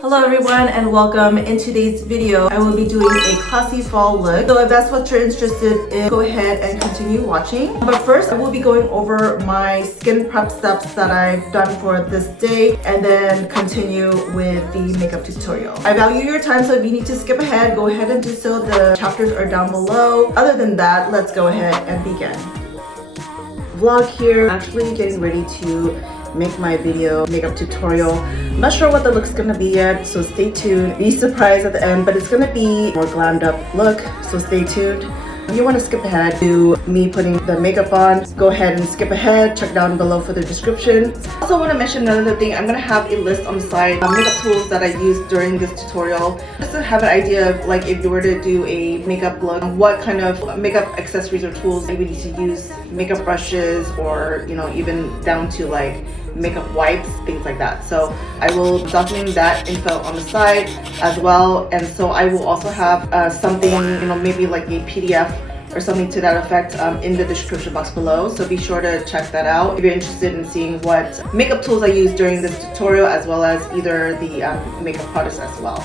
Hello everyone and welcome. In today's video, I will be doing a classy fall look. So if that's what you're interested in, go ahead and continue watching. But first, I will be going over my skin prep steps that I've done for this day and then continue with the makeup tutorial. I value your time, so if you need to skip ahead, go ahead and do so. The chapters are down below. Other than that, let's go ahead and begin. Vlog here, actually getting ready to make my video makeup tutorial. I'm not sure what the look's gonna be yet, so stay tuned. Be surprised at the end, but it's gonna be more glammed up look, so stay tuned. If you want to skip ahead to me putting the makeup on, go ahead and skip ahead. Check down below for the description. Also want to mention another thing. I'm going to have a list on the side of makeup tools that I used during this tutorial, just to have an idea of like if you were to do a makeup look, what kind of makeup accessories or tools you would need to use, makeup brushes, or even down to like makeup wipes, things like that. So I will document that info on the side as well, and so I will also have something, maybe like a PDF or something to that effect in the description box below, so be sure to check that out if you're interested in seeing what makeup tools I use during this tutorial, as well as either the makeup products as well.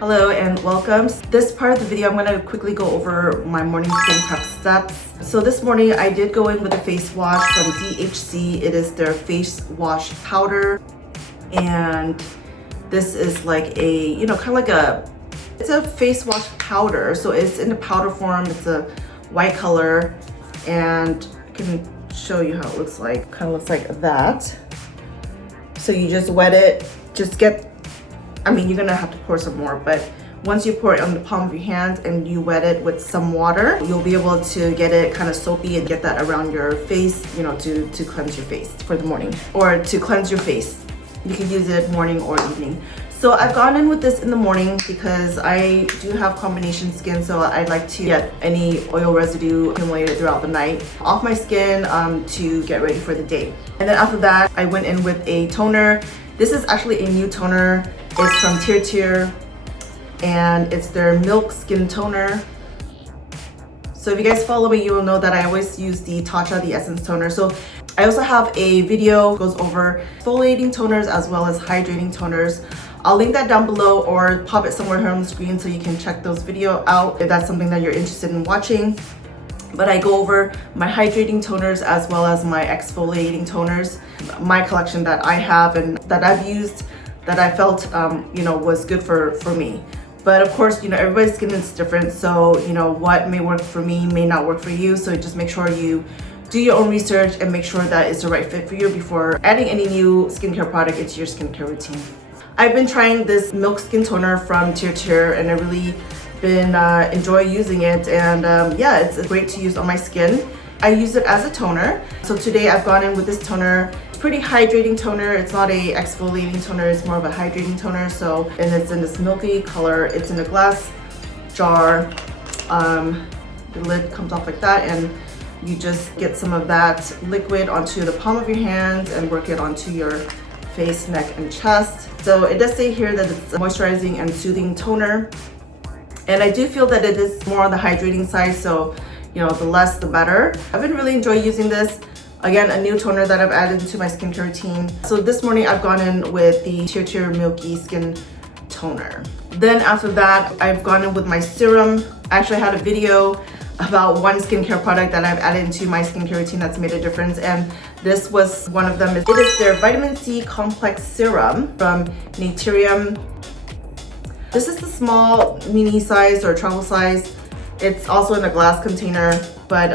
Hello and welcome. This part of the video, I'm going to quickly go over my morning skin prep steps. So this morning I did go in with a face wash from DHC. It is their face wash powder, and this is like a, kind of like it's a face wash powder. So it's in a powder form. It's a white color, and I can show you how it looks like. Kind of looks like that. So you just wet it, you're gonna have to pour some more, but once you pour it on the palm of your hand and you wet it with some water, you'll be able to get it kind of soapy and get that around your face, to cleanse your face for the morning, or to cleanse your face. You can use it morning or evening. So I've gone in with this in the morning because I do have combination skin, so I like to get any oil residue accumulated throughout the night off my skin to get ready for the day. And then after that, I went in with a toner. This is actually a new toner. It's from TIR TIR, and it's their Milk Skin Toner. So if you guys follow me, you will know that I always use the Tatcha, the Essence Toner. So I also have a video that goes over exfoliating toners as well as hydrating toners. I'll link that down below or pop it somewhere here on the screen so you can check those videos out if that's something that you're interested in watching. But I go over my hydrating toners as well as my exfoliating toners, my collection that I have and that I've used, that I felt was good for me. But of course, everybody's skin is different, so what may work for me may not work for you. So just make sure you do your own research and make sure that it's the right fit for you before adding any new skincare product into your skincare routine. I've been trying this Milk Skin Toner from TIR TIR, and I really been enjoy using it, and yeah, it's great to use on my skin. I use it as a toner. So today I've gone in with this toner. It's pretty hydrating toner. It's not a exfoliating toner, it's more of a hydrating toner. So, and it's in this milky color. It's in a glass jar. The lid comes off like that, and you just get some of that liquid onto the palm of your hand and work it onto your face, neck, and chest. So it does say here that it's a moisturizing and soothing toner, and I do feel that it is more on the hydrating side, so the less the better. I've been really enjoying using this. Again, a new toner that I've added into my skincare routine. So this morning I've gone in with the TIR TIR Milky Skin Toner. Then after that, I've gone in with my serum. I actually had a video about one skincare product that I've added into my skincare routine that's made a difference, and this was one of them. It is their Vitamin C Complex Serum from NATURIUM. This is the small mini size or travel size. It's also in a glass container, but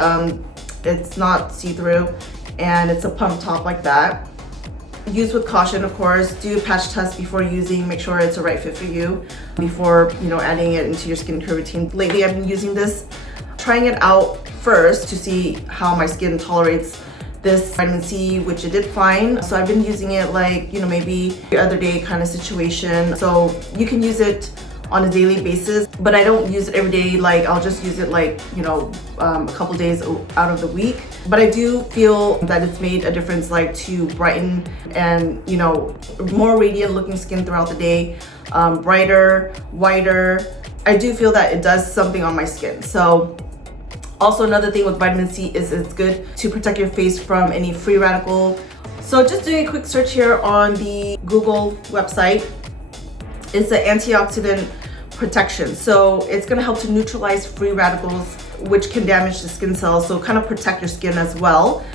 it's not see-through, and it's a pump top like that. Use with caution, of course. Do a patch test before using. Make sure it's the right fit for you before adding it into your skincare routine. Lately, I've been using this, trying it out first to see how my skin tolerates this vitamin C, which it did fine. So I've been using it like, maybe the other day kind of situation. So you can use it on a daily basis, but I don't use it every day. Like I'll just use it like, a couple days out of the week. But I do feel that it's made a difference, like to brighten and, more radiant looking skin throughout the day, brighter, whiter. I do feel that it does something on my skin. So Also, another thing with vitamin C is it's good to protect your face from any free radical So just doing a quick search here on the Google website. It's an antioxidant protection. So it's gonna help to neutralize free radicals, which can damage the skin cells. So kind of protect your skin as well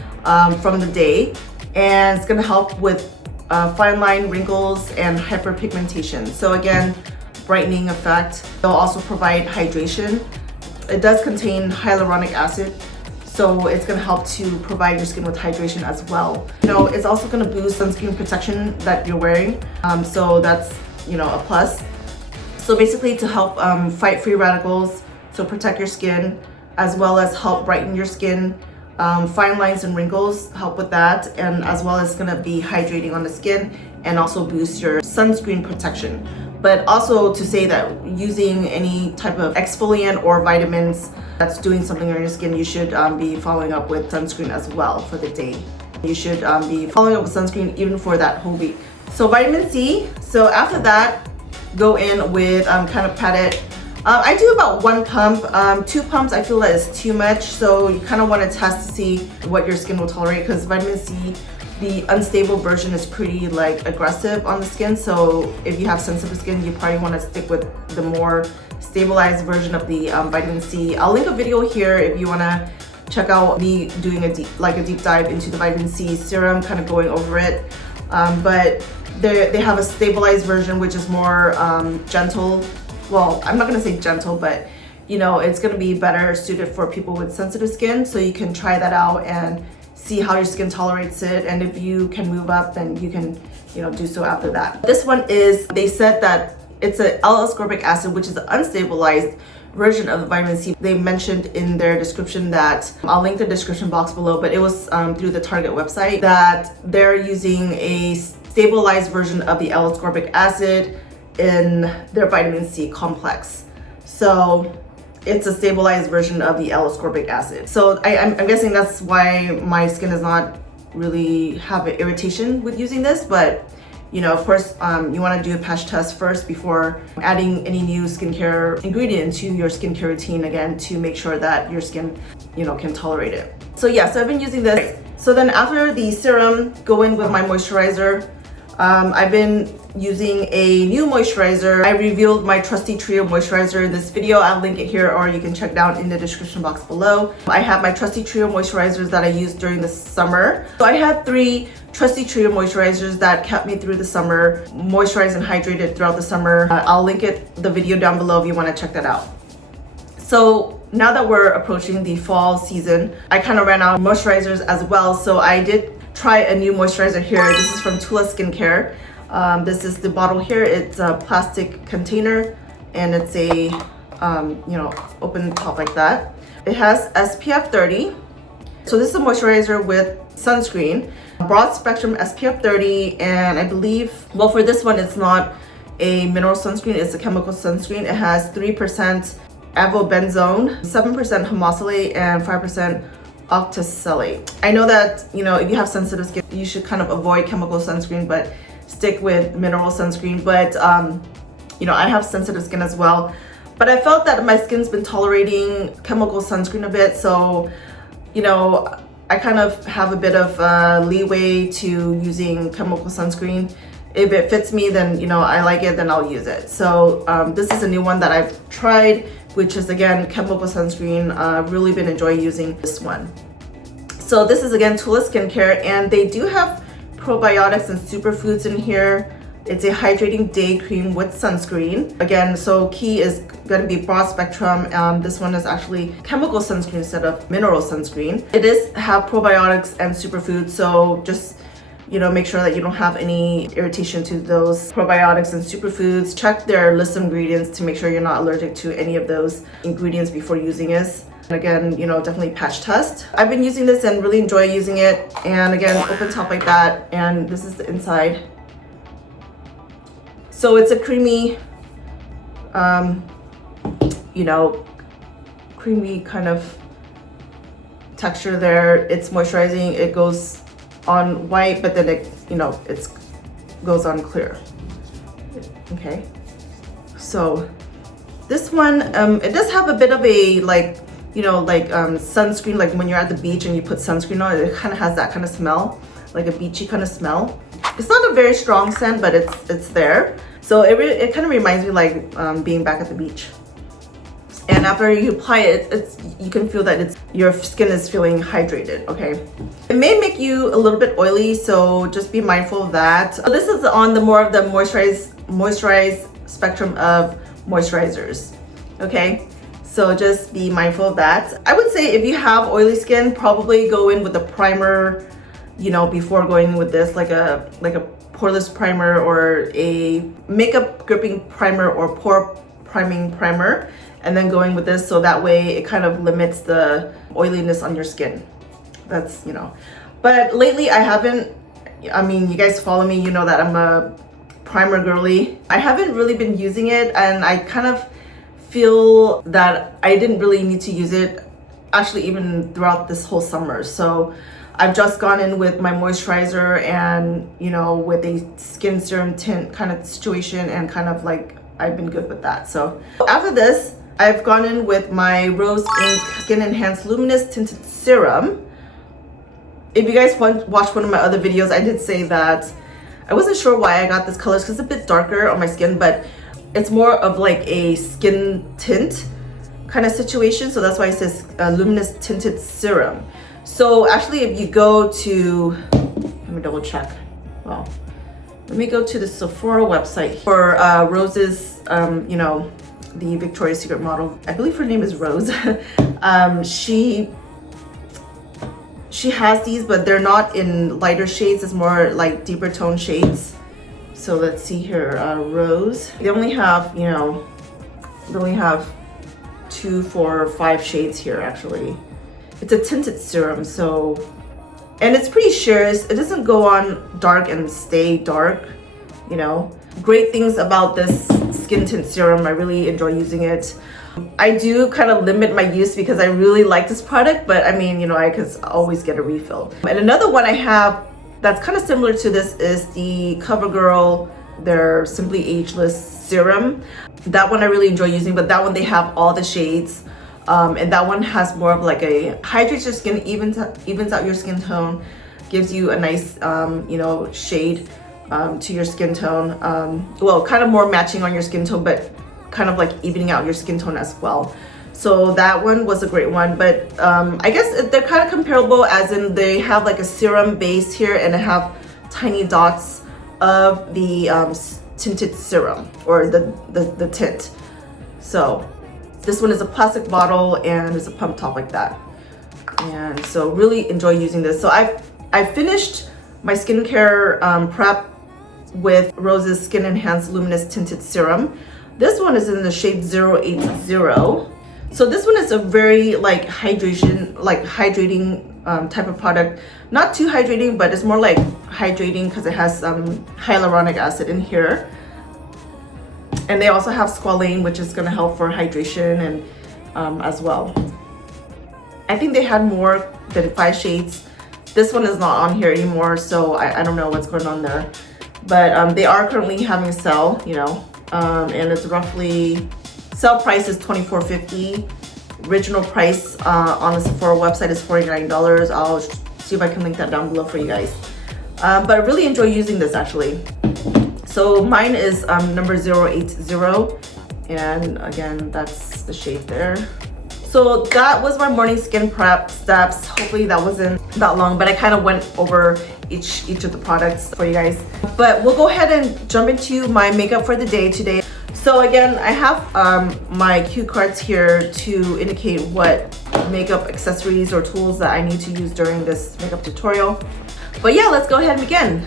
from the day. And it's gonna help with fine line, wrinkles, and hyperpigmentation. So again, brightening effect. They'll also provide hydration. It does contain hyaluronic acid, so it's gonna help to provide your skin with hydration as well. It's also gonna boost sunscreen protection that you're wearing, so that's a plus. So basically to help fight free radicals, so protect your skin, as well as help brighten your skin, fine lines and wrinkles, help with that, and as well as gonna be hydrating on the skin and also boost your sunscreen protection. But also to say that using any type of exfoliant or vitamins that's doing something on your skin, you should be following up with sunscreen as well for the day. You should be following up with sunscreen even for that whole week. So vitamin C, so after that, go in with kind of pat it. I do about 1 pump. 2 pumps I feel that is too much, so you kind of want to test to see what your skin will tolerate, because vitamin C, the unstable version, is pretty aggressive on the skin. So if you have sensitive skin, you probably want to stick with the more stabilized version of the vitamin C. I'll link a video here if you want to check out me doing a deep dive into the vitamin C serum, kind of going over it. But they have a stabilized version, which is more gentle. Well, I'm not gonna say gentle, but it's gonna be better suited for people with sensitive skin. So you can try that out and see how your skin tolerates it. And if you can move up, then you can, do so after that. This one is, they said that it's an L-ascorbic acid, which is an unstabilized version of the vitamin C. They mentioned in their description that, I'll link the description box below, but it was through the Target website, that they're using a stabilized version of the L-ascorbic acid in their vitamin C complex. So it's a stabilized version of the L-ascorbic acid. So I'm guessing that's why my skin does not really have an irritation with using this, but of course, you want to do a patch test first before adding any new skincare ingredient to your skincare routine, again, to make sure that your skin, can tolerate it. So yeah, so I've been using this. So then after the serum, go in with my moisturizer. I've been using a new moisturizer. I revealed my trusty trio moisturizer in this video. I'll link it here, or you can check down in the description box below. I have my trusty trio moisturizers that I used during the summer. So I had 3 trusty trio moisturizers that kept me through the summer, moisturized and hydrated throughout the summer. I'll link the video down below if you want to check that out. So now that we're approaching the fall season, I kind of ran out of moisturizers as well. So I did try a new moisturizer here. This is from TULA Skincare. This is the bottle here. It's a plastic container, and it's a open top like that. It has SPF 30. So this is a moisturizer with sunscreen, broad spectrum SPF 30, and I believe, well, for this one, it's not a mineral sunscreen, it's a chemical sunscreen. It has 3% avobenzone, 7% homosalate, and 5% octisalate. I know that, if you have sensitive skin, you should kind of avoid chemical sunscreen, but stick with mineral sunscreen. But, I have sensitive skin as well. But I felt that my skin's been tolerating chemical sunscreen a bit. So, I kind of have a bit of leeway to using chemical sunscreen. If it fits me, then, I like it, then I'll use it. So this is a new one that I've tried, which is, again, chemical sunscreen. I've really been enjoying using this one. So this is, again, TULA Skincare, and they do have probiotics and superfoods in here. It's a hydrating day cream with sunscreen. Again, so key is going to be broad spectrum. This one is actually chemical sunscreen instead of mineral sunscreen. It does have probiotics and superfoods, so just make sure that you don't have any irritation to those probiotics and superfoods. Check their list of ingredients to make sure you're not allergic to any of those ingredients before using this. And again, definitely patch test. I've been using this and really enjoy using it. And again, open top like that. And this is the inside. So it's a creamy, creamy kind of texture there. It's moisturizing. It goes on white, but then it goes on clear. Okay. So this one, it does have a bit of a sunscreen, like when you're at the beach and you put sunscreen on it, it kind of has that kind of smell. like a beachy kind of smell. It's not a very strong scent, but it's there. So it kind of reminds me like being back at the beach. And after you apply it, you can feel that your skin is feeling hydrated, okay? It may make you a little bit oily, so just be mindful of that. So this is on the more of the moisturized spectrum of moisturizers, okay? So just be mindful of that. I would say if you have oily skin, probably go in with a primer, you know, before going with this, like a poreless primer or a makeup gripping primer or pore priming primer, and then going with this, so that way it kind of limits the oiliness on your skin. That's, you know. But lately I mean, you guys follow me, you know that I'm a primer girly. I haven't really been using it, and I kind of feel that I didn't really need to use it actually even throughout this whole summer. So I've just gone in with my moisturizer and, you know, with a skin serum tint kind of situation, and kind of like I've been good with that. So after this, I've gone in with my Rose Ink Skin Enhanced Luminous Tinted Serum. If you guys watched one of my other videos, I did say that I wasn't sure why I got this color because it's a bit darker on my skin, but it's more of like a skin tint kind of situation. So that's why it says Luminous Tinted Serum. So actually, if you go to, let me double check. Well, let me go to the Sephora website for Rose's, you know, the Victoria's Secret model. I believe her name is Rose. She has these, but they're not in lighter shades. It's more like deeper tone shades. So let's see here, Rose. They only have, you know, they only have 2, 4, 5 shades here actually. It's a tinted serum, so, and it's pretty sheer. It doesn't go on dark and stay dark, you know. Great things about this skin tint serum. I really enjoy using it. I do kind of limit my use because I really like this product, but I mean, you know, I could always get a refill. And another one I have that's kind of similar to this is the CoverGirl, their Simply Ageless Serum. That one I really enjoy using, but that one they have all the shades. And that one has more of like a hydrates your skin, evens out your skin tone, gives you a nice, you know, shade to your skin tone. Well, kind of more matching on your skin tone, but kind of like evening out your skin tone as well. So that one was a great one, but I guess they're kind of comparable, as in they have like a serum base here and they have tiny dots of the tinted serum or the tint. So this one is a plastic bottle and there's a pump top like that. And so really enjoy using this. So I finished my skincare prep with Rose's Skin Enhanced Luminous Tinted Serum. This one is in the shade 080. So this one is a very like hydrating type of product. Not too hydrating, but it's more like hydrating because it has hyaluronic acid in here. And they also have squalane, which is going to help for hydration and as well. I think they had more than 5 shades. This one is not on here anymore, so I don't know what's going on there. But they are currently having a sale, you know, and it's roughly, sale price is $24.50. Original price on the Sephora website is $49. I'll see if I can link that down below for you guys. But I really enjoy using this actually. So mine is number 080, and again, that's the shade there. So that was my morning skin prep steps. Hopefully that wasn't that long, but I kind of went over each of the products for you guys. But we'll go ahead and jump into my makeup for the day today. So again, I have my cue cards here to indicate what makeup accessories or tools that I need to use during this makeup tutorial. But yeah, let's go ahead and begin.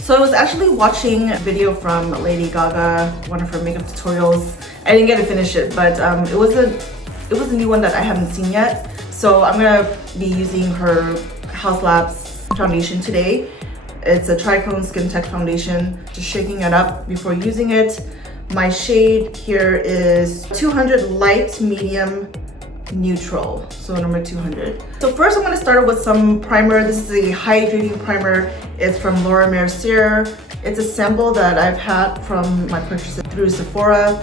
So I was actually watching a video from Lady Gaga, one of her makeup tutorials. I didn't get to finish it, but it was a new one that I haven't seen yet. So I'm gonna be using her HAUS Labs foundation today. It's a Tricone Skin Tech foundation. Just shaking it up before using it. My shade here is 200 Light Medium Neutral, so number 200. So first I'm going to start with some primer. This is a hydrating primer. It's from Laura Mercier. It's a sample that I've had from my purchases through Sephora.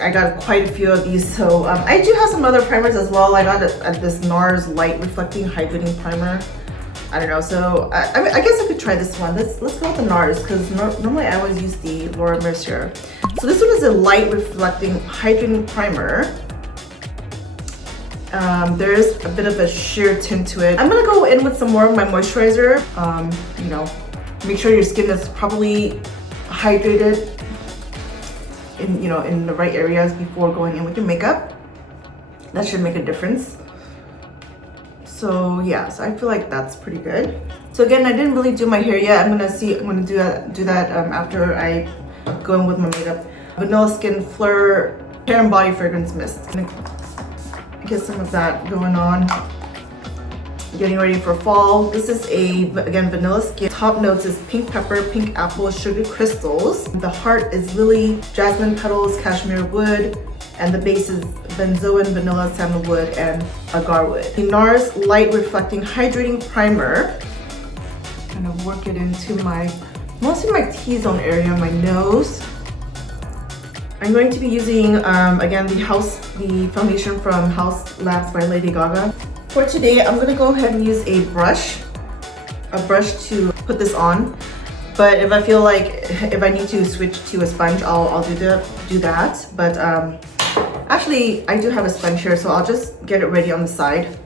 I got quite a few of these, so I do have some other primers as well. I got it at this NARS Light Reflecting Hydrating Primer. I don't know. So I guess I could try this one. Let's go with the NARS, because normally I always use the Laura Mercier. So this one is a light reflecting hydrating primer. There's a bit of a sheer tint to it. I'm gonna go in with some more of my moisturizer. You know, make sure your skin is properly hydrated in, you know, in the right areas before going in with your makeup. That should make a difference. So yeah, so I feel like that's pretty good. So again, I didn't really do my hair yet. I'm gonna do that after I go in with my makeup. Vanilla Skin Fleur Hair and Body Fragrance Mist. Get some of that going on. Getting ready for fall. This is again, Vanilla Skin. Top notes is pink pepper, pink apple, sugar crystals. The heart is lily, jasmine petals, cashmere wood, and the base is benzoin, vanilla, sandalwood, and agar wood. The NARS Light Reflecting Hydrating Primer. Kind of work it into mostly my T-zone area, my nose. I'm going to be using, again, the foundation from HAUS Labs by Lady Gaga. For today, I'm gonna go ahead and use a brush to put this on. But if I feel like, if I need to switch to a sponge, I'll do that. But actually, I do have a sponge here, so I'll just get it ready on the side.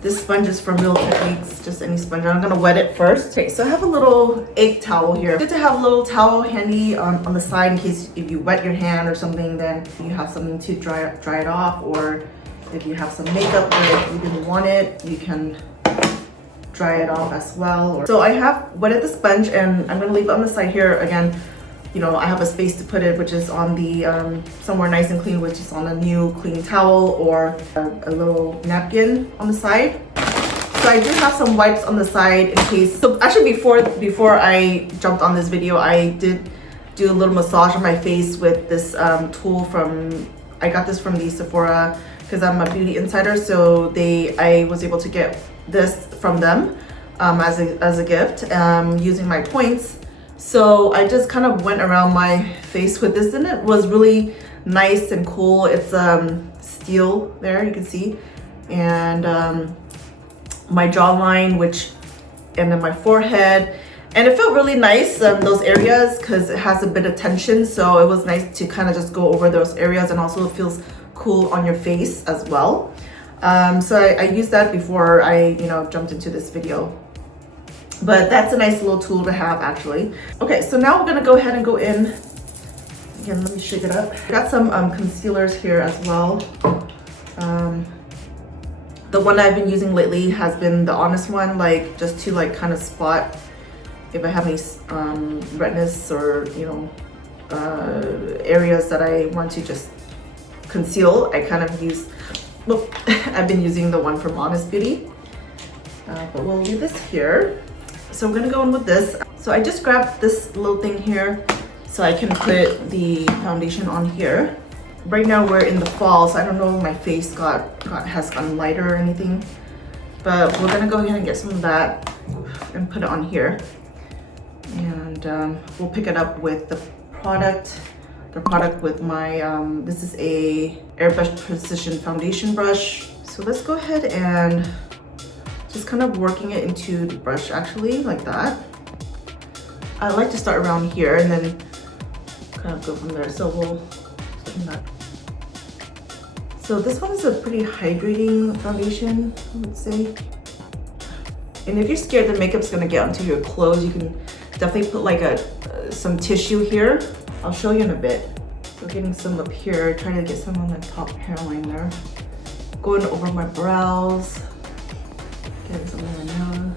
This sponge is from Real Techniques, just any sponge. I'm gonna wet it first. Okay, so I have a little egg towel here. Good to have a little towel handy on the side in case if you wet your hand or something, then you have something to dry it off, or if you have some makeup where you didn't want it, you can dry it off as well. So I have wetted the sponge, and I'm gonna leave it on the side here. Again, you know, I have a space to put it, which is on the somewhere nice and clean, which is on a new clean towel or a little napkin on the side. So I do have some wipes on the side in case. So actually, before I jumped on this video, I did do a little massage on my face with this tool I got this from the Sephora, because I'm a beauty insider. So I was able to get this from them as a gift using my points. So I just kind of went around my face with this, and it was really nice and cool. It's steel there, you can see, and my jawline, and then my forehead, and it felt really nice, those areas, because it has a bit of tension. So it was nice to kind of just go over those areas, and also it feels cool on your face as well. So I used that before I jumped into this video. But that's a nice little tool to have, actually. Okay, so now we're gonna go ahead and go in. Again, let me shake it up. I got some concealers here as well. The one I've been using lately has been the Honest one, just to kind of spot if I have any redness or areas that I want to just conceal. I kind of use, well, I've been using the one from Honest Beauty. But we'll leave this here. So we're gonna go in with this. So I just grabbed this little thing here so I can put the foundation on here. Right now we're in the fall, so I don't know if my face has gotten lighter or anything. But we're gonna go ahead and get some of that and put it on here. And we'll pick it up with the product with my, this is a Airbrush Precision Foundation brush. So let's go ahead and just kind of working it into the brush, actually, like that. I like to start around here and then kind of go from there. So we'll start in that. So this one is a pretty hydrating foundation, I would say. And if you're scared the makeup's gonna get onto your clothes, you can definitely put some tissue here. I'll show you in a bit. So getting some up here, trying to get some on the top hairline there. Going over my brows. Getting some on my nose.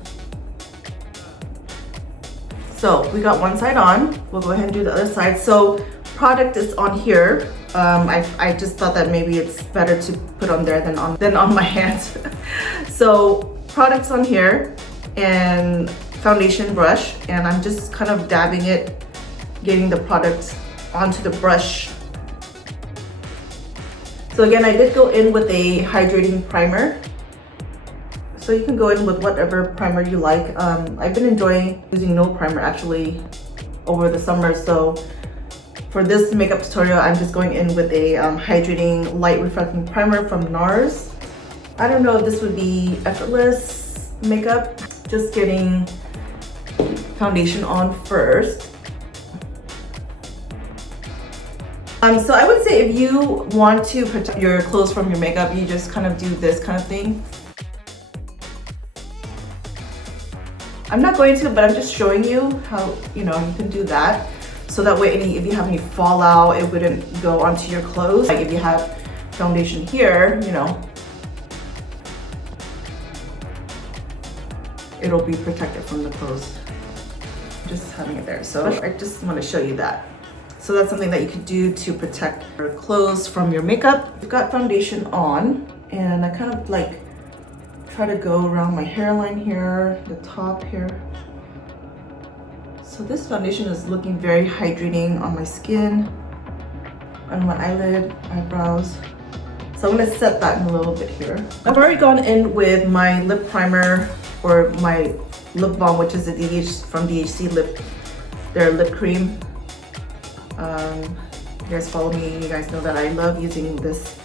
So we got one side on. We'll go ahead and do the other side. So product is on here. I just thought that maybe it's better to put on there than on my hands. So product's on here and foundation brush, and I'm just kind of dabbing it, getting the product onto the brush. So again, I did go in with a hydrating primer. So you can go in with whatever primer you like. I've been enjoying using no primer actually over the summer. So for this makeup tutorial, I'm just going in with a hydrating light reflecting primer from NARS. I don't know if this would be effortless makeup. just getting foundation on first. So I would say if you want to protect your clothes from your makeup, you just kind of do this kind of thing. I'm not going to, but I'm just showing you how, you know, you can do that. So that way, if you have any fallout, it wouldn't go onto your clothes. Like if you have foundation here, you know, it'll be protected from the clothes. Just having it there. So I just want to show you that. So that's something that you could do to protect your clothes from your makeup. I've got foundation on, and I kind of like try to go around my hairline here, the top here. So this foundation is looking very hydrating on my skin, on my eyelid, eyebrows. So I'm gonna set that in a little bit here. I've already gone in with my lip primer or my lip balm, which is the from DHC their lip cream. You guys follow me, you guys know that I love using this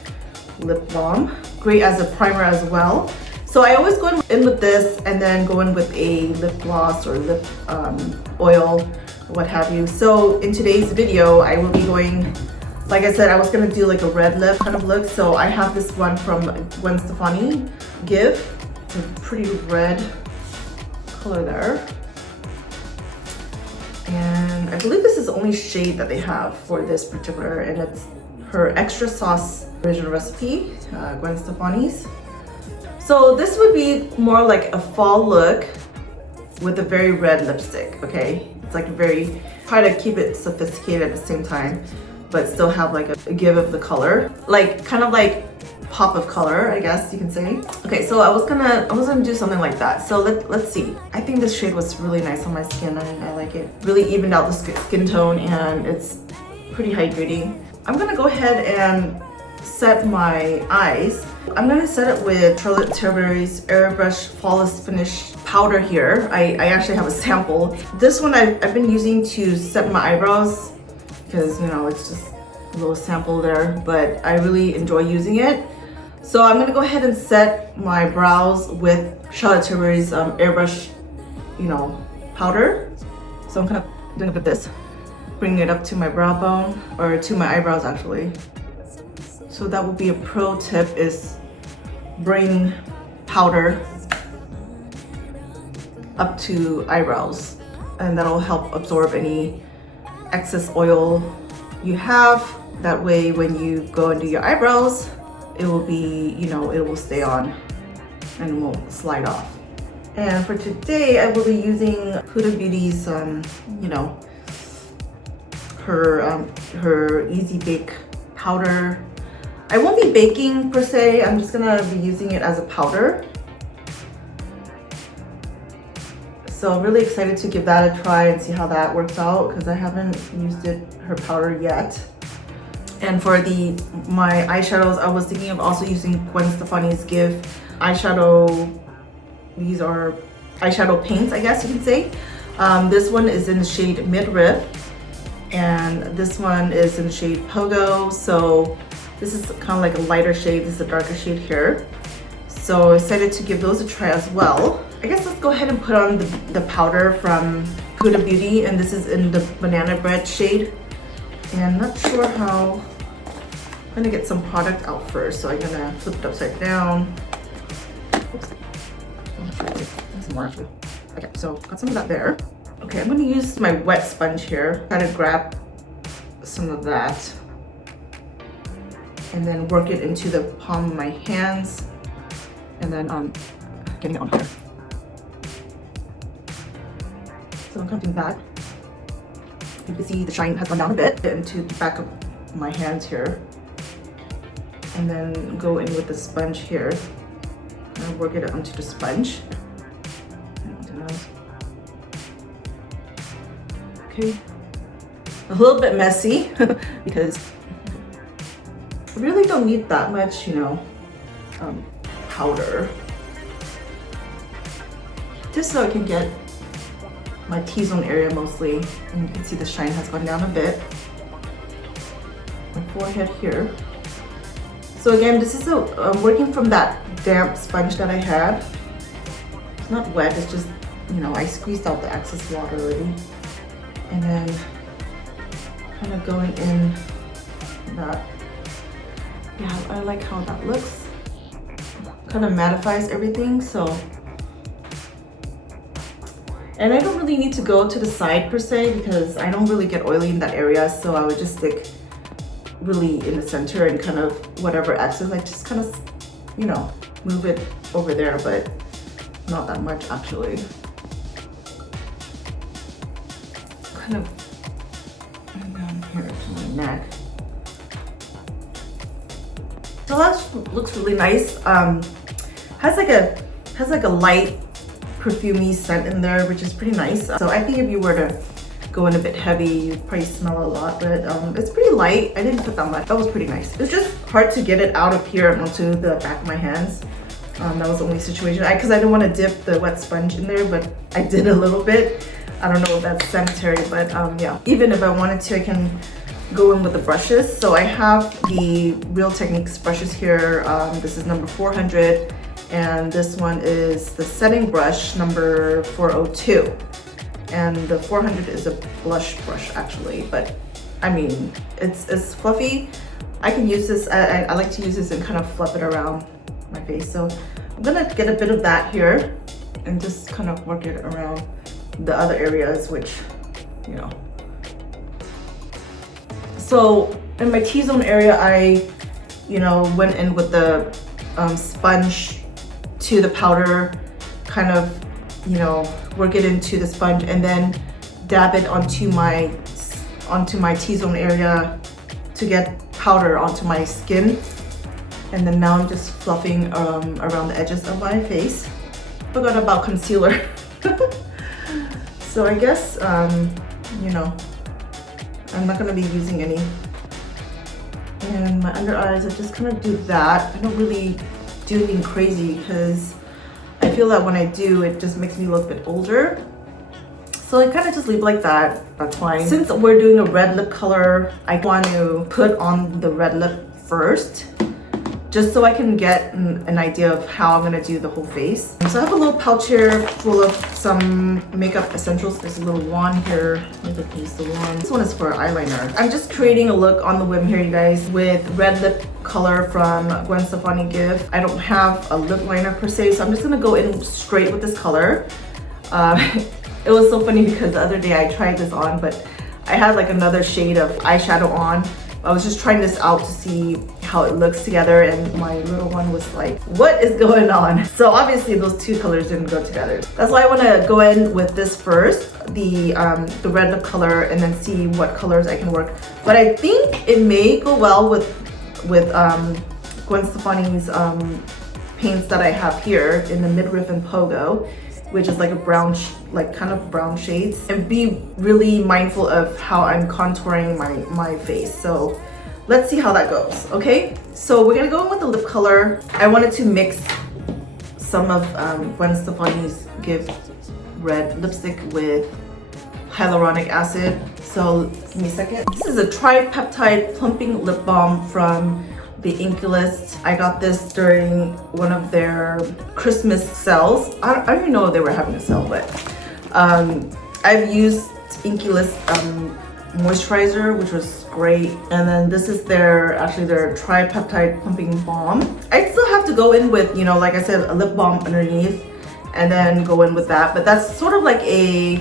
lip balm. Great as a primer as well. So I always go in with this and then go in with a lip gloss or lip oil, what have you. So in today's video, I will be going, like I said, I was gonna do like a red lip kind of look. So I have this one from Gwen Stefani, Give. It's a pretty red color there. And I believe this is the only shade that they have for this particular, and it's her Extra Sauce original recipe, Gwen Stefani's. So this would be more like a fall look with a very red lipstick, okay? It's like very, try to keep it sophisticated at the same time, but still have like a give of the color. Like, kind of like pop of color, I guess you can say. Okay, so I was gonna do something like that. So let's see. I think this shade was really nice on my skin. I like it. Really evened out the skin tone, and it's pretty hydrating. I'm gonna go ahead and set my eyes. I'm gonna set it with Charlotte Tilbury's Airbrush Flawless Finish powder here. I actually have a sample. This one I've been using to set my eyebrows because, you know, it's just a little sample there, but I really enjoy using it. So I'm gonna go ahead and set my brows with Charlotte Tilbury's Airbrush, you know, powder. So I'm kind of doing a bit of this, bringing it up to my brow bone, or to my eyebrows actually. So that would be a pro tip, is bring powder up to eyebrows, and that'll help absorb any excess oil you have. That way when you go and do your eyebrows, it will be, you know, it will stay on and won't slide off. And for today, I will be using Huda Beauty's, you know, her Easy Bake powder. I won't be baking per se, I'm just gonna be using it as a powder. So I'm really excited to give that a try and see how that works out, because I haven't used her powder yet. And for my eyeshadows, I was thinking of also using Gwen Stefani's Give eyeshadow. These are eyeshadow paints, I guess you can say. This one is in the shade Midriff, and this one is in the shade Pogo. So this is kind of like a lighter shade. This is a darker shade here. So excited to give those a try as well. I guess let's go ahead and put on the powder from Huda Beauty, and this is in the banana bread shade. And not sure how. I'm gonna get some product out first, so I'm gonna flip it upside down. Oops. Some more actually. Okay, so got some of that there. Okay, I'm gonna use my wet sponge here. Try to grab some of that and then work it into the palm of my hands, and then getting it on here. So I'm coming back. You can see the shine has gone down a bit into the back of my hands here. And then go in with the sponge here. And work it onto the sponge. Okay. A little bit messy because I really don't need that much, you know, powder. Just so I can get my T-zone area mostly, and you can see the shine has gone down a bit. My forehead here. So again, this is working from that damp sponge that I had. It's not wet, it's just, you know, I squeezed out the excess water already. And then kind of going in that. Yeah, I like how that looks. Kind of mattifies everything, so. And I don't really need to go to the side per se because I don't really get oily in that area, so I would just stick really in the center and kind of whatever excess, I just kind of, you know, move it over there, but not that much actually. Kind of down here to my neck. So that looks really nice. Has like a light perfumey scent in there, which is pretty nice. So I think if you were to go in a bit heavy, you'd probably smell a lot, but it's pretty light. I didn't put that much. That was pretty nice. It was just hard to get it out of here and onto the back of my hands. That was the only situation. Because I didn't want to dip the wet sponge in there, but I did a little bit. I don't know if that's sanitary, but yeah. Even if I wanted to, I can go in with the brushes. So I have the Real Techniques brushes here. This is number 400. And this one is the setting brush number 402. And the 400 is a blush brush actually, but I mean, it's fluffy. I can use this, I like to use this and kind of fluff it around my face. So I'm gonna get a bit of that here and just kind of work it around the other areas, which, you know. So in my T-zone area, I, you know, went in with the sponge to the powder, kind of, you know, work it into the sponge and then dab it onto my T-zone area to get powder onto my skin. And then now I'm just fluffing around the edges of my face. Forgot about concealer. So I guess, you know, I'm not gonna be using any. And my under eyes, I just kind of do that. I don't really do anything crazy because I feel that when I do, it just makes me look a bit older. So I kind of just leave it like that, that's fine. Since we're doing a red lip color, I want to put on the red lip first, just so I can get an idea of how I'm gonna do the whole face. So I have a little pouch here full of some makeup essentials. There's a little wand here. Maybe I can use the wand. This one is for eyeliner. I'm just creating a look on the whim here, you guys, with red lip color from Gwen Stefani gift. I don't have a lip liner per se, so I'm just gonna go in straight with this color. It was so funny because the other day I tried this on, but I had like another shade of eyeshadow on. I was just trying this out to see how it looks together, and my little one was like, what is going on? So obviously those two colors didn't go together. That's why I want to go in with this first, the red lip color, and then see what colors I can work. But I think it may go well with Gwen Stefani's paints that I have here in the midriff and pogo, which is like a brown, kind of brown shades. And be really mindful of how I'm contouring my face. So let's see how that goes, okay? So we're gonna go in with the lip color. I wanted to mix some of Gwen Stefani's gift red lipstick with hyaluronic acid. So give me a second. This is a tripeptide plumping lip balm from the Inklist. I got this during one of their Christmas sales. I don't even know if they were having a sale, but I've used Inklist moisturizer, which was great. And then this is their tripeptide plumping balm. I still have to go in with, you know, like I said, a lip balm underneath and then go in with that. But that's sort of like a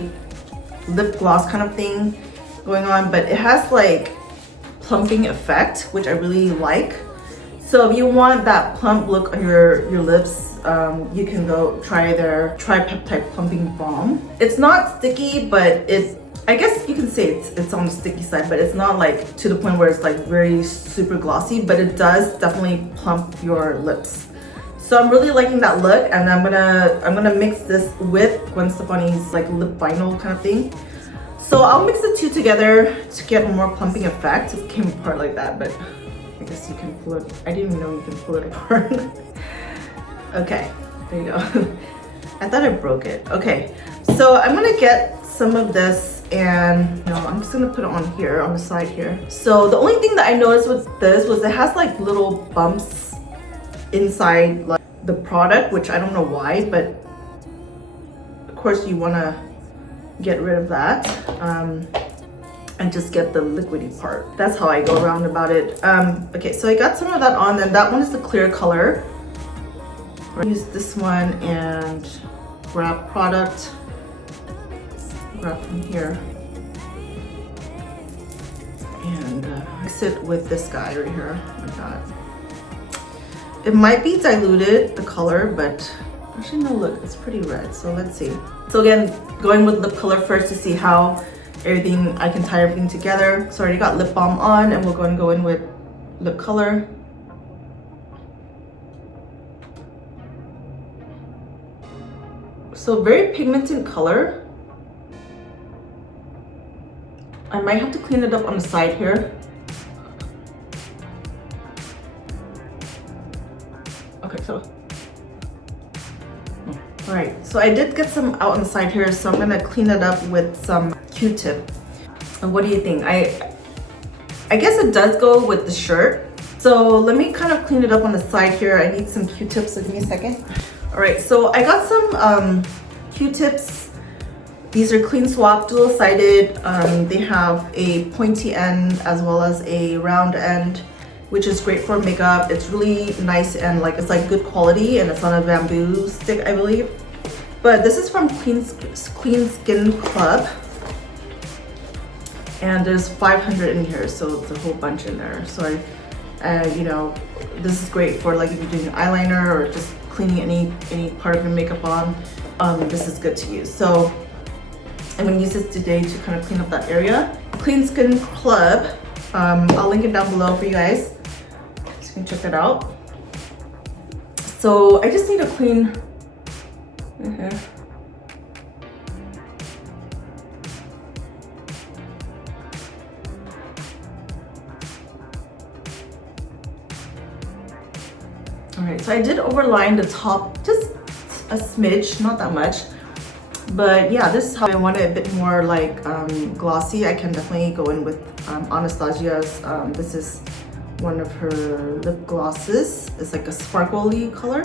lip gloss kind of thing going on, but it has like plumping effect, which I really like. So if you want that plump look on your lips, you can go try their tripeptide plumping balm. It's not sticky, but I guess you can say it's on the sticky side, but it's not like to the point where it's like very super glossy, but it does definitely plump your lips. So I'm really liking that look, and I'm gonna mix this with Gwen Stefani's like lip vinyl kind of thing. So I'll mix the two together to get a more plumping effect. It came apart like that, but I guess you can pull it. I didn't even know you can pull it apart. Okay, there you go. I thought I broke it. Okay, so I'm gonna get some of this, and I'm just gonna put it on here, on the side here. So the only thing that I noticed with this was it has like little bumps inside like the product, which I don't know why, but course you want to get rid of that and just get the liquidy part. That's how I go around about it. Okay, so I got some of that on, and that one is the clear color. I'll use this one and grab product, grab from here, and mix it with this guy right here, like that. It might be diluted, the color, but actually no, look, it's pretty red, so let's see. So again, going with lip color first to see how I can tie everything together. So I already got lip balm on, and we're going to go in with lip color. So very pigmented color. I might have to clean it up on the side here. Okay, so all right, so I did get some out on the side here, so I'm gonna clean it up with some Q-tip. And what do you think? I guess it does go with the shirt. So let me kind of clean it up on the side here. I need some Q-tips, so give me a second. All right, so I got some Q-tips. These are clean swap, dual-sided. They have a pointy end as well as a round end, which is great for makeup. It's really nice and it's like good quality, and it's on a bamboo stick, I believe. But this is from Clean Skin Club, and there's 500 in here, so it's a whole bunch in there. So you know, this is great for if you're doing eyeliner or just cleaning any part of your makeup on. This is good to use. So I'm gonna use this today to kind of clean up that area. Clean Skin Club. I'll link it down below for you guys, so you can check that out. So I just need to clean. All right, so I did overline the top just a smidge, not that much. But yeah, this is how I want it a bit more glossy. I can definitely go in with Anastasia's. This is one of her lip glosses. It's like a sparkly color.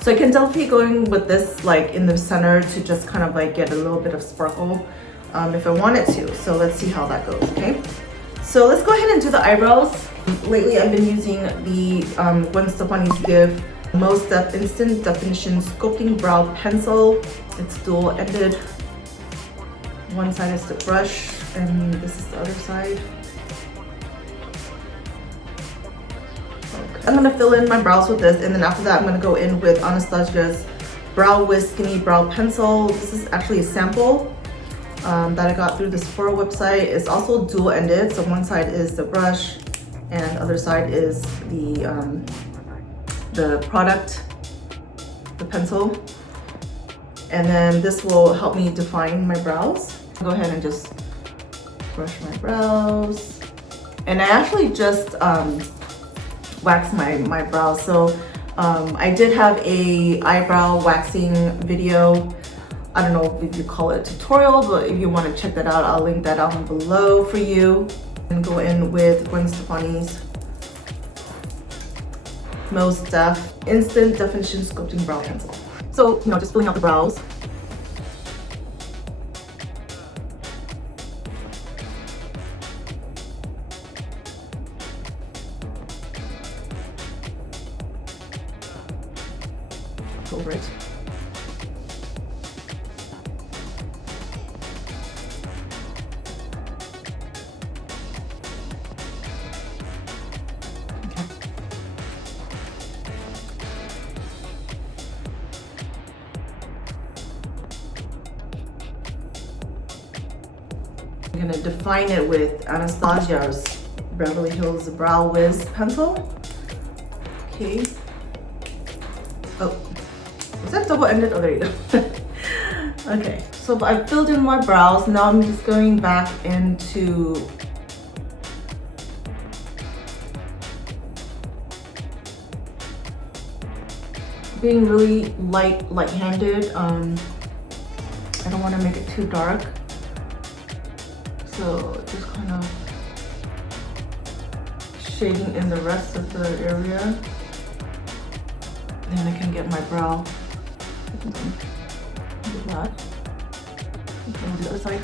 So I can definitely go in with this in the center to just kind of get a little bit of sparkle if I wanted to. So let's see how that goes, okay? So let's go ahead and do the eyebrows. Lately I've been using the Gwen Stefani's Give Most Depth Instant Definition Sculpting Brow Pencil. It's dual-ended. One side is the brush, and this is the other side. I'm gonna fill in my brows with this, and then after that I'm gonna go in with Anastasia's Brow Wiz Skinny Brow Pencil. This is actually a sample that I got through the Sephora website. It's also dual-ended, so one side is the brush and the other side is the product, the pencil. And then this will help me define my brows. I'll go ahead and just brush my brows. And I actually just wax my brows. So I did have a eyebrow waxing video. I don't know if you call it a tutorial, but if you want to check that out, I'll link that down below for you. And go in with Gwen Stefani's Most Depth Instant Definition Sculpting Brow Pencil. So, you know, just filling out the brows. Over it. I'm gonna define it with Anastasia's Beverly Hills Brow Wiz pencil. Okay. Oh, was that double-ended? Oh, there you go. Okay, so I filled in my brows. Now I'm just going back into being really light-handed. I don't want to make it too dark. So just kind of shading in the rest of the area. Then I can get my brow. like that. And we'll do the other side.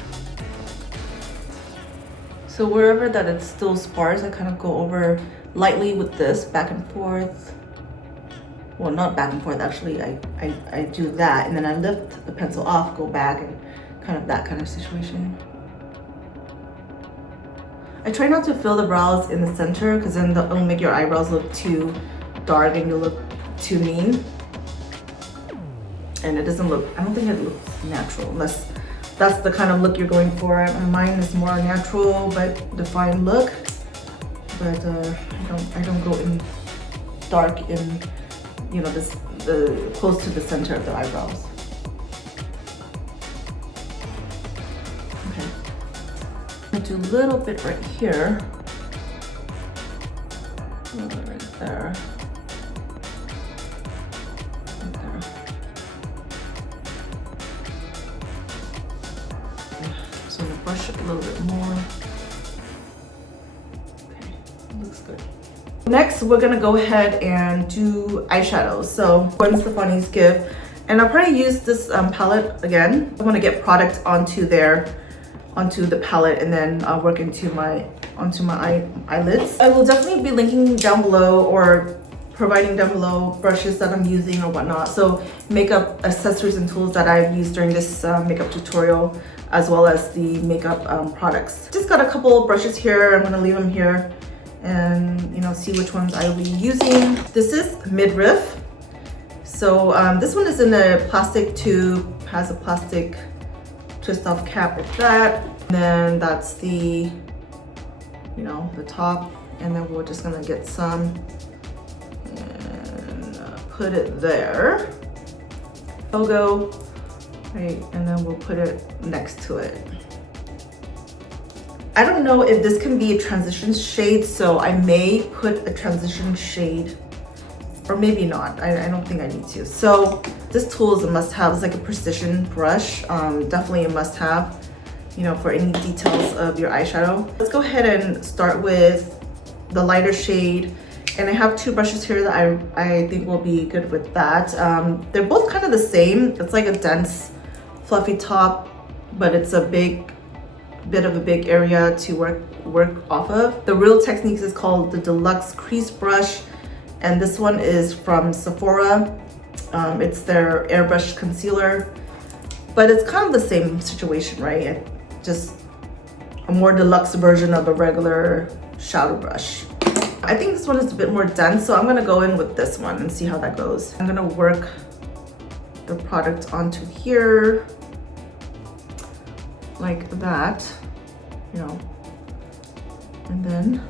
So wherever that it's still sparse, I kind of go over lightly with this, back and forth. Well, not back and forth, actually. I do that, and then I lift the pencil off, go back, and kind of that kind of situation. I try not to fill the brows in the center, because then it'll make your eyebrows look too dark and you look too mean. And it doesn't look, I don't think it looks natural, unless that's the kind of look you're going for. Mine is more natural but defined look. But I don't go in dark in, you know, the close to the center of the eyebrows. Okay. I'm gonna do a little bit right here. Right there. So I'm gonna brush it a little bit more. Okay, looks good. Next, we're gonna go ahead and do eyeshadows. So Gwen Stefani's gift, and I'll probably use this palette again. I want to get product onto the palette, and then I'll work onto my eyelids. I will definitely be linking down below or providing down below brushes that I'm using or whatnot. So makeup accessories and tools that I've used during this makeup tutorial, as well as the makeup products. Just got a couple brushes here. I'm gonna leave them here and, you know, see which ones I'll be using. This is midriff. So this one is in a plastic tube, has a plastic twist off cap like that. And then that's the, you know, the top. And then we're just gonna get some and put it there. Logo, right? And then we'll put it next to it. I don't know if this can be a transition shade, so I may put a transition shade, or maybe not. I don't think I need to. So this tool is a must-have. It's like a precision brush. Definitely a must-have, you know, for any details of your eyeshadow. Let's go ahead and start with the lighter shade. And I have two brushes here that I think will be good with that. They're both kind of the same. It's like a dense, fluffy top, but it's a bit of a big area to work off of. The Real Techniques is called the Deluxe Crease Brush, and this one is from Sephora. It's their airbrush concealer, but it's kind of the same situation, right? Just a more deluxe version of a regular shadow brush. I think this one is a bit more dense, so I'm gonna go in with this one and see how that goes. I'm gonna work the product onto here like that, you know, and then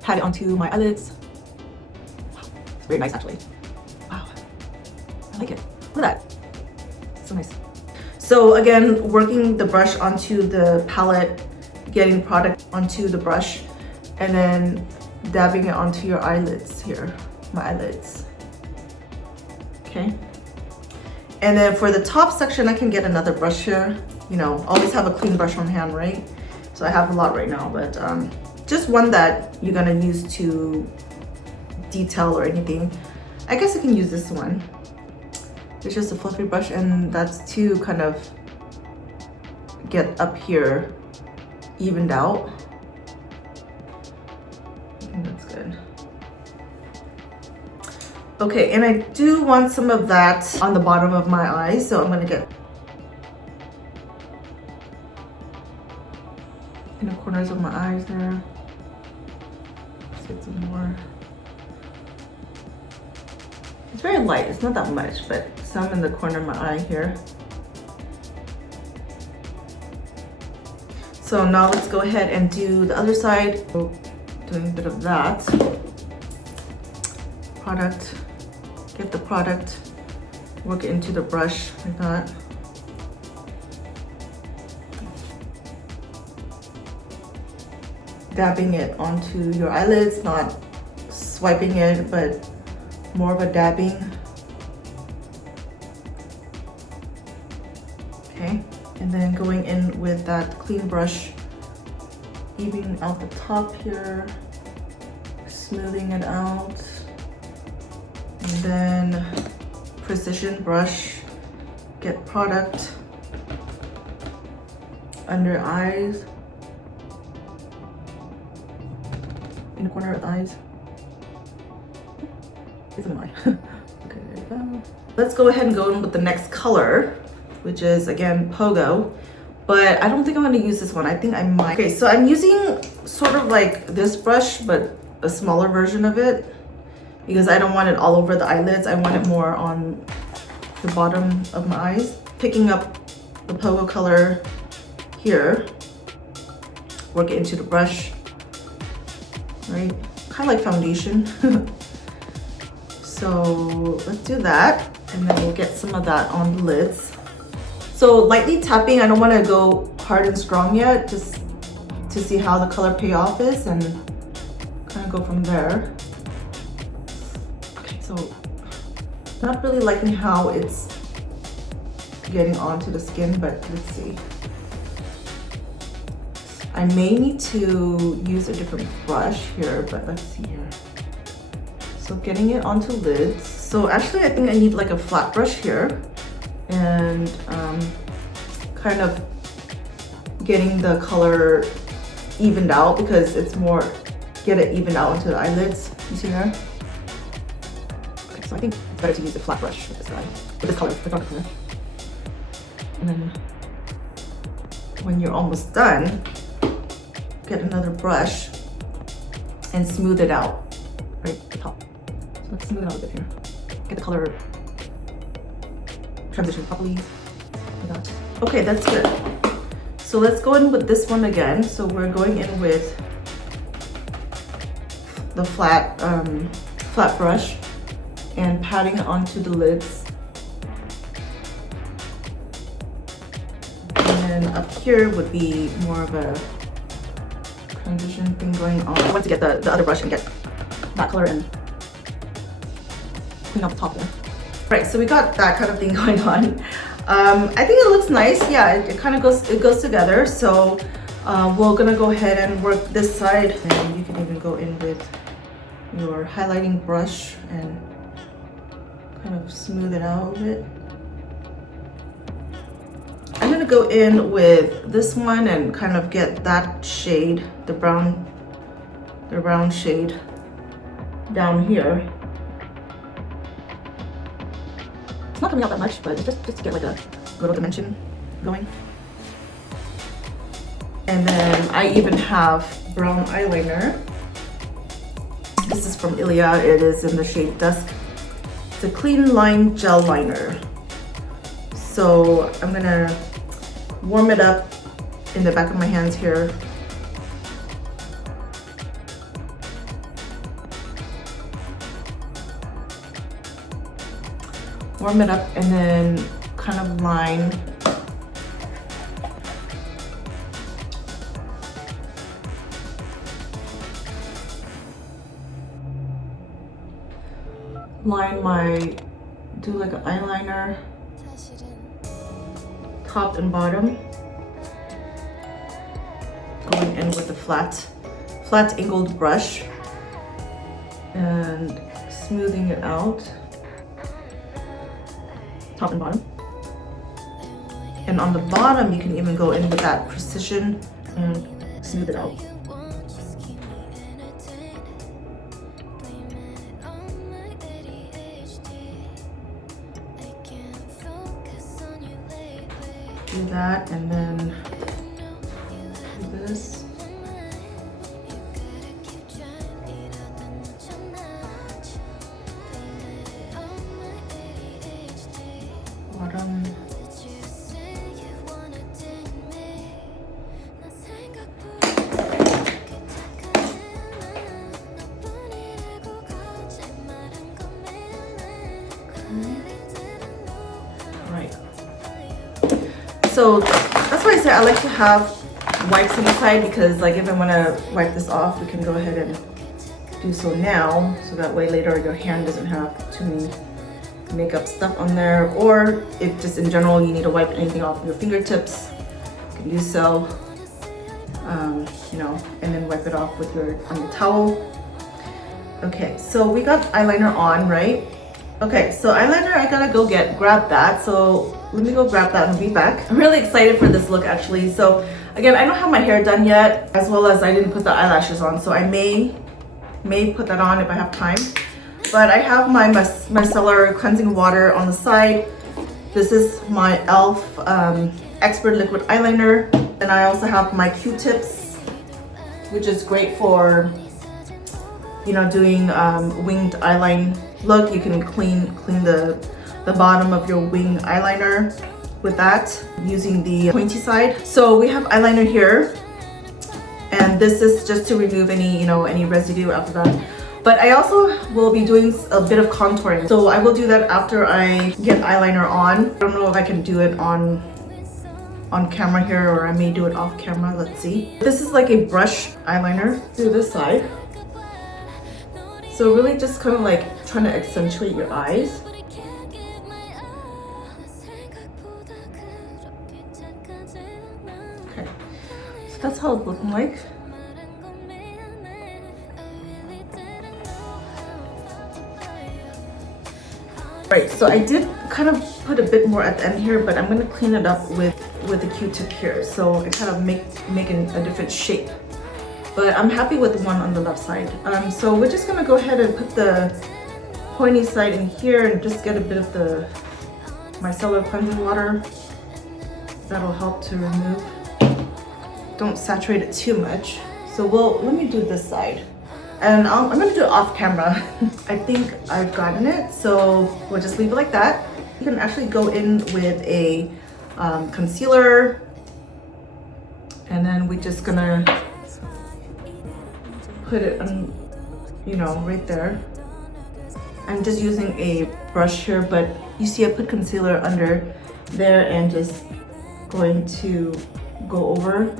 pat it onto my eyelids. Wow, it's very nice actually. Wow, I like it. Look at that, so nice. So again, working the brush onto the palette, getting product onto the brush, and then dabbing it onto your eyelids here, my eyelids. Okay. And then for the top section, I can get another brush here. You know, always have a clean brush on hand, right? So I have a lot right now, but just one that you're gonna use to detail or anything. I guess I can use this one. It's just a fluffy brush, and that's to kind of get up here evened out. I think that's good. Okay, and I do want some of that on the bottom of my eyes, so I'm gonna get in the corners of my eyes there. Let's get some more. It's very light, it's not that much, but some in the corner of my eye here. So now let's go ahead and do the other side. Doing a bit of that. Product, get the product, work it into the brush like that. Dabbing it onto your eyelids, not swiping it, but more of a dabbing. Okay, and then going in with that clean brush, evening out the top here, smoothing it out, and then precision brush, get product under eyes, in the corner of the eyes. It's an eye. Okay, there you go. Let's go ahead and go in with the next color, which is again Pogo, but I don't think I'm going to use this one. I think I might. Okay, so I'm using sort of like this brush, but a smaller version of it, because I don't want it all over the eyelids. I want it more on the bottom of my eyes. Picking up the Pogo color here, work it into the brush, right? Kind of like foundation. So let's do that, and then we'll get some of that on the lids. So lightly tapping, I don't want to go hard and strong yet, just to see how the color payoff is and kind of go from there. Okay, so not really liking how it's getting onto the skin, but let's see. I may need to use a different brush here, but let's see here. So getting it onto lids. So actually I think I need like a flat brush here, and kind of getting the color evened out, because it's more, get it evened out into the eyelids. You see there? Okay, so I think it's better to use a flat brush with this guy, with this color, the dark color. And then when you're almost done, get another brush and smooth it out right at the top. So let's smooth it out a bit here. Get the color transition properly like that. Okay, that's good. So let's go in with this one again. So we're going in with the flat brush and patting it onto the lids. And then up here would be more of a transition thing going on. I want to get the other brush and get that color and clean up the top there. Right, so we got that kind of thing going on. I think it looks nice. Yeah, it kind of goes together. So we're gonna go ahead and work this side, and you can even go in with your highlighting brush and kind of smooth it out a bit. I'm gonna go in with this one and kind of get that shade, the brown shade down here. It's not coming out that much, but it's just to get like a little dimension going. And then I even have brown eyeliner. This is from ILIA. It is in the shade Dusk. It's a clean line gel liner. So I'm gonna warm it up in the back of my hands here. Warm it up and then kind of line do like an eyeliner, top and bottom. Going in with the flat angled brush and smoothing it out, top and bottom. And on the bottom, you can even go in with that precision and smooth it out. Do that, and then do this. Bottom. Right. So that's why I say I like to have wipes on the side, because like if I want to wipe this off, we can go ahead and do so now, so that way later your hand doesn't have too many makeup stuff on there. Or if just in general you need to wipe anything off your fingertips, you can do so, you know, and then wipe it off with your towel. Okay, so we got eyeliner on, right? Okay, so eyeliner I gotta go grab that. So let me go grab that and be back. I'm really excited for this look actually. So again, I don't have my hair done yet, as well as I didn't put the eyelashes on, so I may put that on if I have time. But I have my micellar cleansing water on the side. This is my e.l.f. Expert Liquid Eyeliner. And I also have my Q-tips, which is great for, you know, doing winged eyeline look. You can clean the bottom of your winged eyeliner with that using the pointy side. So we have eyeliner here, and this is just to remove any, you know, any residue after that. But I also will be doing a bit of contouring, so I will do that after I get eyeliner on. I don't know if I can do it on camera here, or I may do it off camera. Let's see. This is like a brush eyeliner through this side, so really just kind of like trying to accentuate your eyes. Okay, so that's how it's looking like. Right, so I did kind of put a bit more at the end here, but I'm going to clean it up with the Q-tip here, so I kind of make a different shape. But I'm happy with the one on the left side. So we're just going to go ahead and put the pointy side in here and just get a bit of the micellar cleansing water. That'll help to remove. Don't saturate it too much. So let me do this side. And I'm gonna do it off camera. I think I've gotten it, so we'll just leave it like that. You can actually go in with a concealer, and then we're just gonna put it on, you know, right there. I'm just using a brush here, but you see I put concealer under there and just going to go over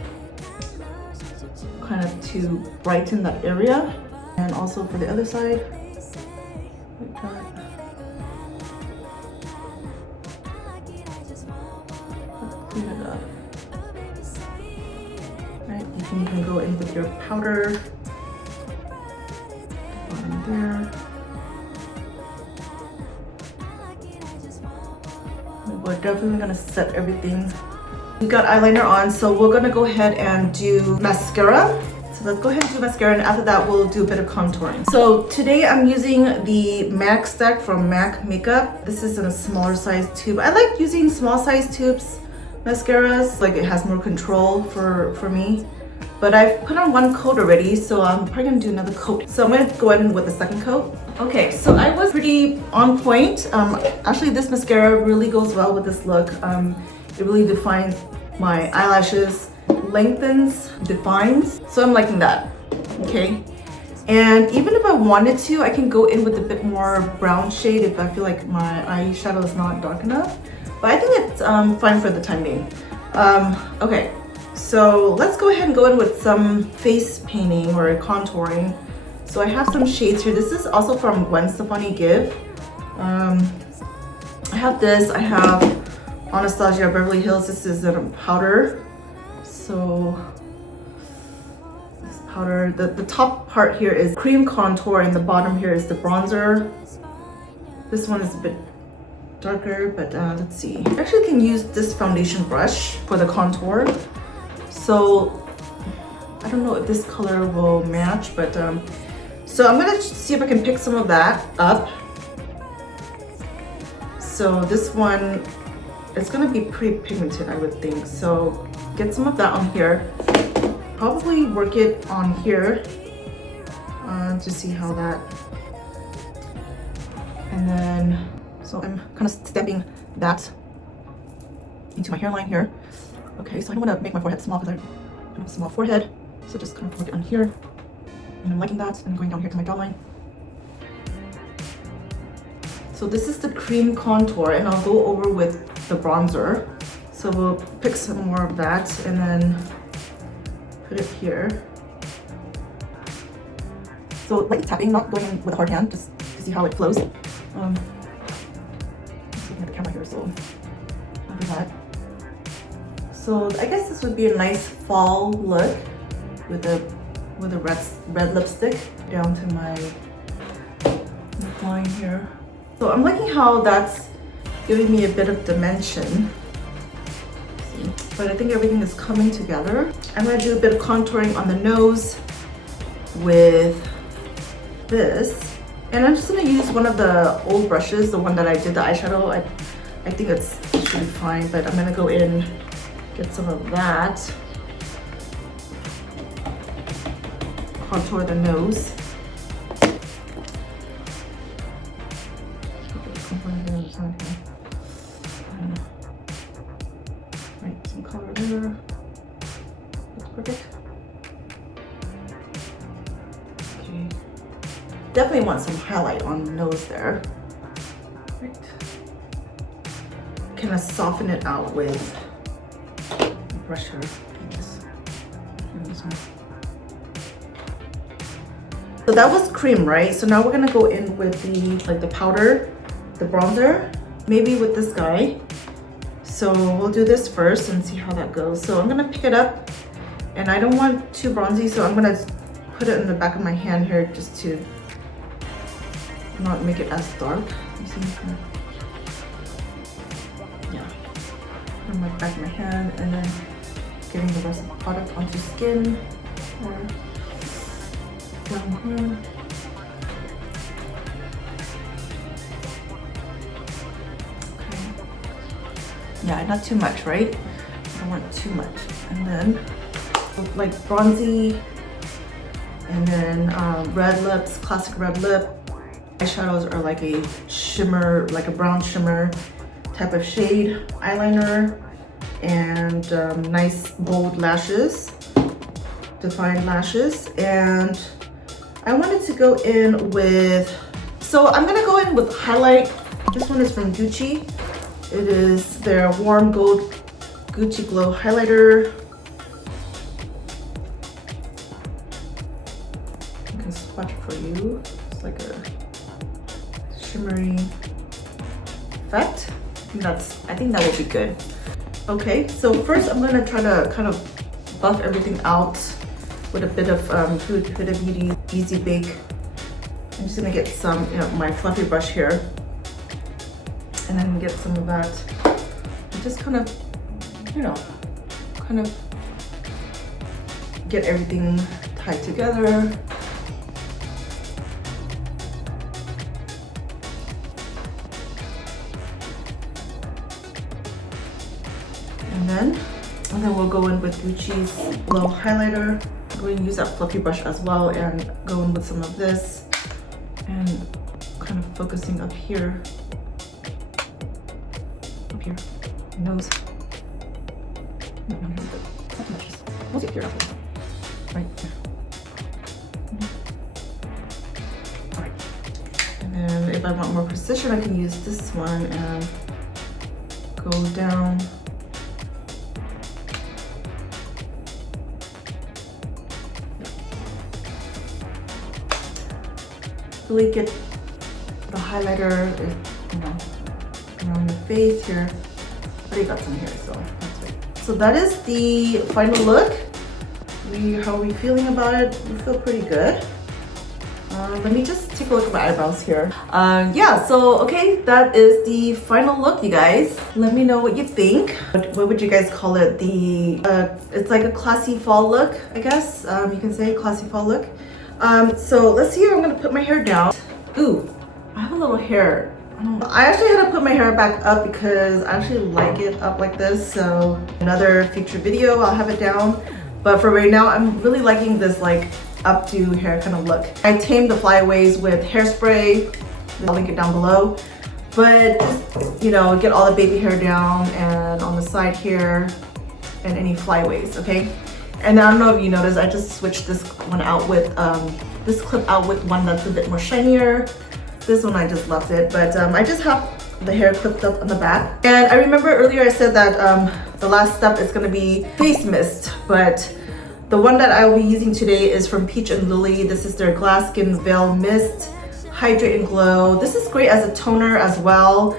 kind of to brighten that area. And also for the other side, like that. Let's clean it up. Right, you can even go in with your powder. Bottom there. We're definitely gonna set everything. We got eyeliner on, so we're gonna go ahead and do mascara. So let's go ahead and do mascara, and after that we'll do a bit of contouring. So today I'm using the Macstack from MAC Makeup. This is in a smaller size tube. I like using small size tubes mascaras, like it has more control for me. But I've put on one coat already, so I'm probably gonna do another coat. So I'm gonna go ahead with the second coat. Okay, so I was pretty on point. Actually this mascara really goes well with this look. It really defines my eyelashes, lengthens, defines, so I'm liking that. Okay, and even if I wanted to, I can go in with a bit more brown shade if I feel like my eyeshadow is not dark enough, but I think it's fine for the time being. Okay, so let's go ahead and go in with some face painting or contouring. So I have some shades here. This is also from Gwen Stefani Give. I have this, I have Anastasia Beverly Hills. This is a powder. So this powder, the top part here is cream contour, and the bottom here is the bronzer. This one is a bit darker, but let's see. I actually can use this foundation brush for the contour. So I don't know if this color will match, but so I'm gonna see if I can pick some of that up. So this one, it's gonna be pretty pigmented, I would think. So get some of that on here. Probably work it on here to see how that. And then, so I'm kind of stamping that into my hairline here. Okay, so I don't want to make my forehead small because I have a small forehead. So just kind of work it on here. And I'm liking that. And going down here to my jawline. So this is the cream contour, and I'll go over with the bronzer. So we'll pick some more of that and then put it here. So light tapping, not going in with a hard hand, just to see how it flows. Just looking at the camera here, so I'll do that. So I guess this would be a nice fall look with a red lipstick down to my line here. So I'm liking how that's giving me a bit of dimension. See? But I think everything is coming together. I'm gonna do a bit of contouring on the nose with this. And I'm just gonna use one of the old brushes, the one that I did the eyeshadow. I think it should be fine, but I'm gonna go in, get some of that. Contour the nose. Right, some color there. That's perfect. Okay. Definitely want some highlight on the nose there. Right. Kind of soften it out with a brush here. So that was cream, right? So now we're gonna go in with the powder, the bronzer, maybe with this guy. So we'll do this first and see how that goes. So I'm gonna pick it up, and I don't want too bronzy, so I'm gonna put it in the back of my hand here just to not make it as dark. You see? Yeah. On my back of my hand, and then getting the rest of the product onto skin or down here. Okay. Yeah, not too much, right? I don't want too much. And then like bronzy, and then red lips, classic red lip. Eyeshadows are like a shimmer, like a brown shimmer type of shade. Eyeliner and nice bold lashes, defined lashes. And I wanted to go in with, so I'm gonna go in with highlight. This one is from Gucci. It is their warm gold Gucci Glow highlighter. I can swatch it for you. It's like a shimmery effect. I think that will be good. Okay, so first I'm gonna try to kind of buff everything out with a bit of Huda Beauty Easy Bake. I'm just gonna get some, my fluffy brush here, and then get some of that. And just kind of, kind of get everything tied together. And then we'll go in with Gucci's Glow highlighter. I'm going to use that fluffy brush as well and go in with some of this and kind of focusing up here, nose. Mostly up here, right there. All right. And then if I want more precision, I can use this one and go down. Really get the highlighter, around the face here. I already got some here, so that's right. So that is the final look. How are we feeling about it? We feel pretty good. Let me just take a look at my eyebrows here. Yeah, so okay, that is the final look, you guys. Let me know what you think. What would you guys call it? It's like a classy fall look, I guess. You can say classy fall look. So let's see, I'm gonna put my hair down. Ooh, I have a little hair. I actually had to put my hair back up because I actually like it up like this. So another future video, I'll have it down. But for right now, I'm really liking this like updo hair kind of look. I tamed the flyaways with hairspray. I'll link it down below. But just, get all the baby hair down and on the side here and any flyaways, okay? And I don't know if you noticed, I just switched this one out with, this clip out with one that's a bit more shinier. This one I just left it, but I just have the hair clipped up on the back. And I remember earlier I said that the last step is gonna be face mist, but the one that I will be using today is from Peach and Lily. This is their Glass Skin Veil Mist Hydrate and Glow. This is great as a toner as well.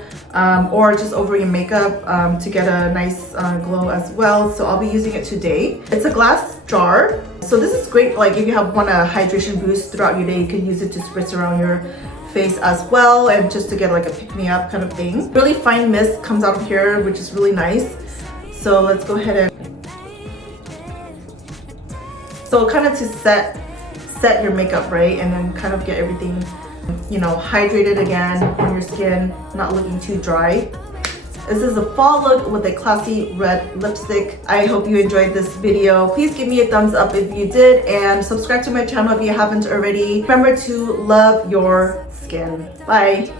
Or just over your makeup to get a nice glow as well. So I'll be using it today. It's a glass jar. So this is great, like if you want a hydration boost throughout your day, you can use it to spritz around your face as well, and just to get like a pick-me-up kind of thing. Really fine mist comes out of here, which is really nice. So let's go ahead and kind of to set your makeup, right? And then kind of get everything, you know, hydrated again on your skin, not looking too dry. This is a fall look with a classy red lipstick. I hope you enjoyed this video. Please give me a thumbs up if you did, and subscribe to my channel if you haven't already. Remember to love your skin. Bye.